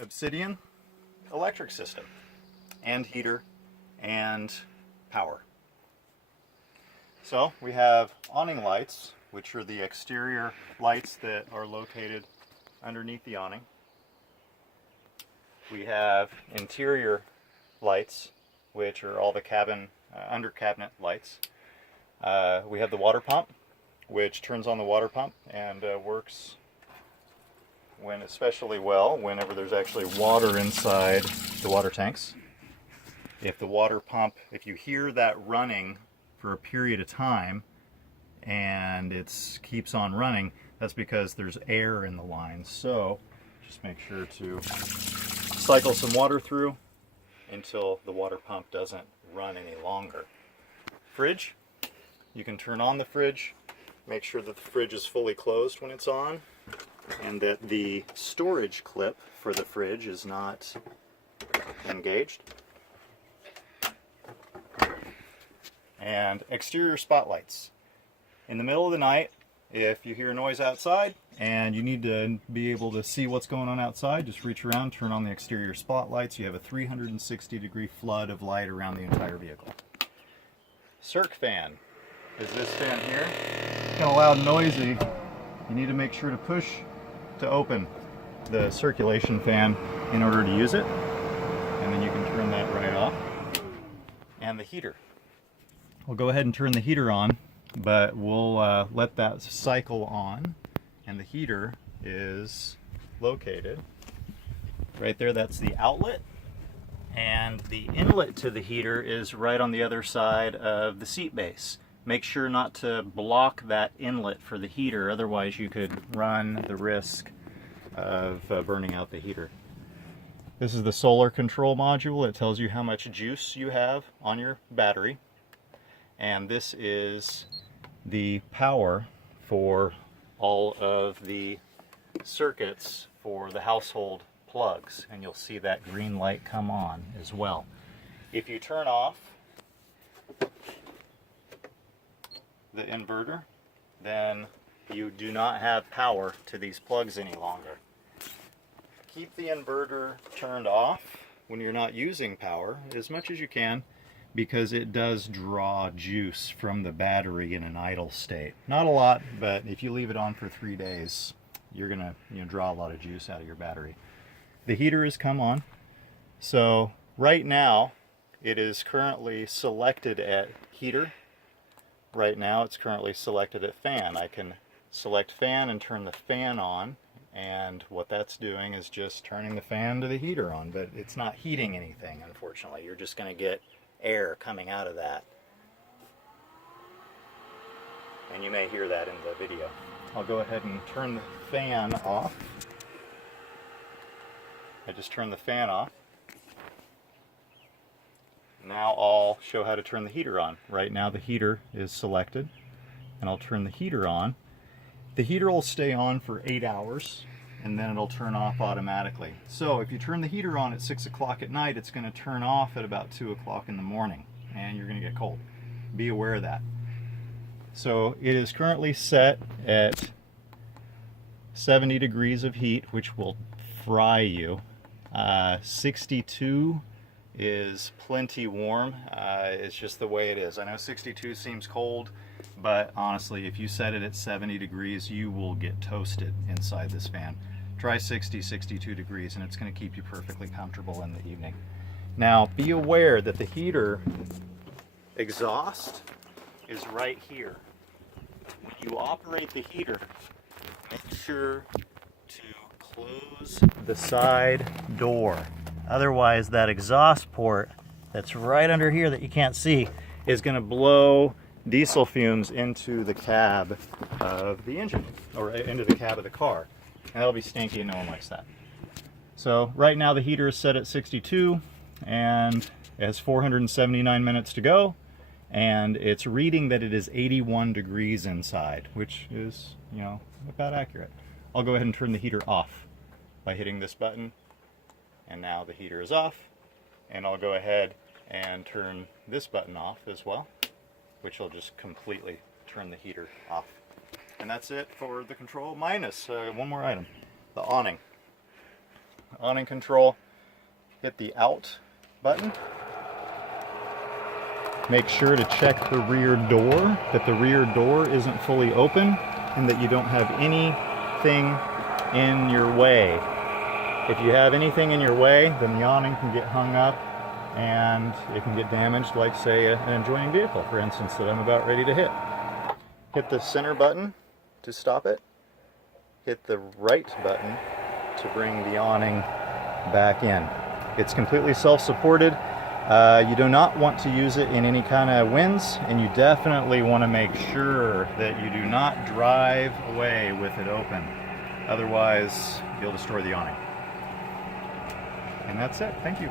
Obsidian electric system and heater and power. So we have awning lights, which are the exterior lights that are located underneath the awning. We have interior lights, which are all the cabin under cabinet lights. We have the water pump, which turns on the water pump and works when especially well whenever there's actually water inside the water tanks. If the water pump, if you hear that running for a period of time and it keeps on running, that's because there's air in the lines. So just make sure to cycle some water through until the water pump doesn't run any longer. Fridge, you can turn on the fridge, make sure that the fridge is fully closed when it's on, and that the storage clip for the fridge is not engaged. And exterior spotlights. In the middle of the night, if you hear a noise outside and you need to be able to see what's going on outside, just reach around, turn on the exterior spotlights. You have a 360-degree flood of light around the entire vehicle. Circ fan is this fan here. It's kind of loud and noisy. You need to make sure to push to open the circulation fan in order to use it, and then you can turn that right off. And the heater. We'll go ahead and turn the heater on, but we'll let that cycle on, and the heater is located right there. That's the outlet, and the inlet to the heater is right on the other side of the seat base. Make sure not to block that inlet for the heater, otherwise you could run the risk of burning out the heater. This is the solar control module. It tells you how much juice you have on your battery. And this is the power for all of the circuits for the household plugs. And you'll see that green light come on as well. If you turn off the inverter, then you do not have power to these plugs any longer. Keep the inverter turned off when you're not using power as much as you can, because it does draw juice from the battery in an idle state. Not a lot, but if you leave it on for 3 days, you're gonna draw a lot of juice out of your battery. The heater has come on. So right now it is currently selected at heater. Right now it's currently selected at fan. I can select fan and turn the fan on, and what that's doing is just turning the fan to the heater on, but it's not heating anything, unfortunately. You're just going to get air coming out of that, and you may hear that in the video. I'll go ahead and turn the fan off. I just turned the fan off. Now I'll show how to turn the heater on. Right now the heater is selected, and I'll turn the heater on. The heater will stay on for 8 hours, and then it'll turn off automatically. So if you turn the heater on at 6 o'clock at night, it's going to turn off at about 2 o'clock in the morning, and you're going to get cold. Be aware of that. So it is currently set at 70 degrees of heat, which will fry you. 62 is plenty warm. It's just the way it is. I know 62 seems cold, but honestly, if you set it at 70 degrees, you will get toasted inside this fan. Try 60, 62 degrees, and it's going to keep you perfectly comfortable in the evening. Now, be aware that the heater exhaust is right here. When you operate the heater, make sure to close the side door. Otherwise, that exhaust port that's right under here that you can't see is going to blow diesel fumes into the cab of the engine, or into the cab of the car. And that'll be stinky, and no one likes that. So right now the heater is set at 62, and it has 479 minutes to go, and it's reading that it is 81 degrees inside, which is, about accurate. I'll go ahead and turn the heater off by hitting this button. And now the heater is off, and I'll go ahead and turn this button off as well, which will just completely turn the heater off. And that's it for the control, minus one more item, the awning. awning control, hit the out button. Make sure to check the rear door, that the rear door isn't fully open and that you don't have anything in your way. If you have anything in your way, then the awning can get hung up and it can get damaged, like say an adjoining vehicle, for instance, that I'm about ready to hit. Hit the center button to stop it. Hit the right button to bring the awning back in. It's completely self-supported. You do not want to use it in any kind of winds, and you definitely want to make sure that you do not drive away with it open. Otherwise, you'll destroy the awning. And that's it. Thank you.